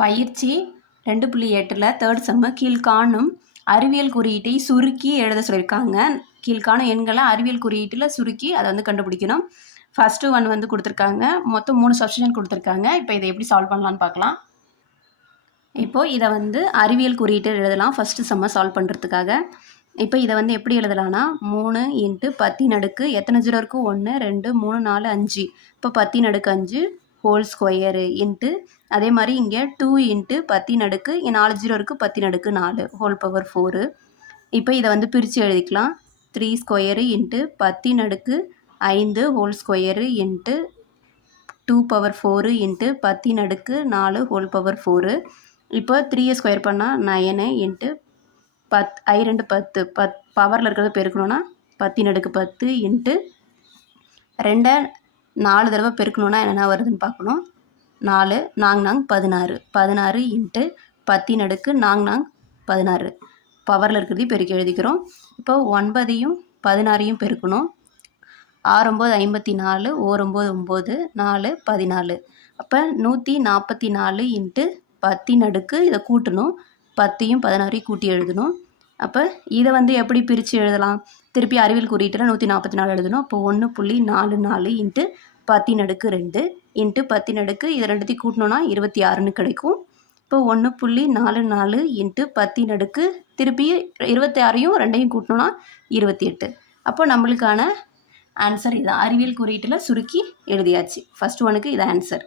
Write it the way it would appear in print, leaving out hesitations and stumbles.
பயிற்சி 2.8ல் தேர்ட் சம்மு கீழ்காணும் அறிவியல் குறியீட்டை சுருக்கி எழுத சொல்லியிருக்காங்க. கீழ்காணும் எண்களை அறிவியல் குறியீட்டில் சுருக்கி அதை வந்து கண்டுபிடிக்கணும். ஃபஸ்ட்டு ஒன் வந்து கொடுத்துருக்காங்க. மொத்தம் 3 சப்ஸ்டிஷன் கொடுத்துருக்காங்க. இப்போ இதை எப்படி சால்வ் பண்ணலான்னு பார்க்கலாம். இப்போது இதை வந்து அறிவியல் குறியீட்டில் எழுதலாம் ஃபஸ்ட்டு சம்மை சால்வ் பண்ணுறதுக்காக. இப்போ இதை வந்து எப்படி எழுதலாம்னா 3 × 10 எத்தனை ஜீரோ இருக்குது? 1 2 3 4 5. இப்போ 10 ஹோல் ஸ்கொயரு இன்ட்டு அதே மாதிரி இங்கே 2 × 10 இங்கே 4 ஜீரோ இருக்குது 10 ஹோல் பவர் 4. இப்போ இதை வந்து பிரித்து எழுதிக்கலாம். 3 square into 10 whole square into 2 power 4 into 10 whole power 4. இப்போ 3 ஸ்கொயர் பண்ணால் 9 இன்ட்டு 10 10 பவரில் இருக்கிறத பெருக்கணுன்னா 10 இன்ட்டு 2 4 தடவை பெருக்கணுன்னா என்னென்ன வருதுன்னு பார்க்கணும். 4 4 16 இன்ட்டு 10 4 16 பவரில் இருக்கிறதையும் பெருக்கி எழுதிக்கிறோம். இப்போ 9 16 பெருக்கணும். 6 9 54 1 9 9 4 14. அப்போ 144 இன்ட்டு 10 இதை கூட்டணும். 10 16 கூட்டி எழுதணும். அப்போ இதை வந்து எப்படி பிரித்து எழுதலாம்? திருப்பி அறிவியல் குறியீட்டில் 144 எழுதணும். அப்போ 1.44 இன்ட்டு 10 இன்ட்டு 10 இது ரெண்டுத்தையும் கூட்டணுன்னா 26ன்னு கிடைக்கும். இப்போ 1.44 இன்ட்டு 10 திருப்பி 26ஐயும் 2ஐயும் கூட்டணுன்னா 28. அப்போ நம்மளுக்கான ஆன்சர் இதான். அறிவியல் குறியீட்டில் சுருக்கி எழுதியாச்சு. ஃபஸ்ட் ஒனுக்கு இது ஆன்சர்.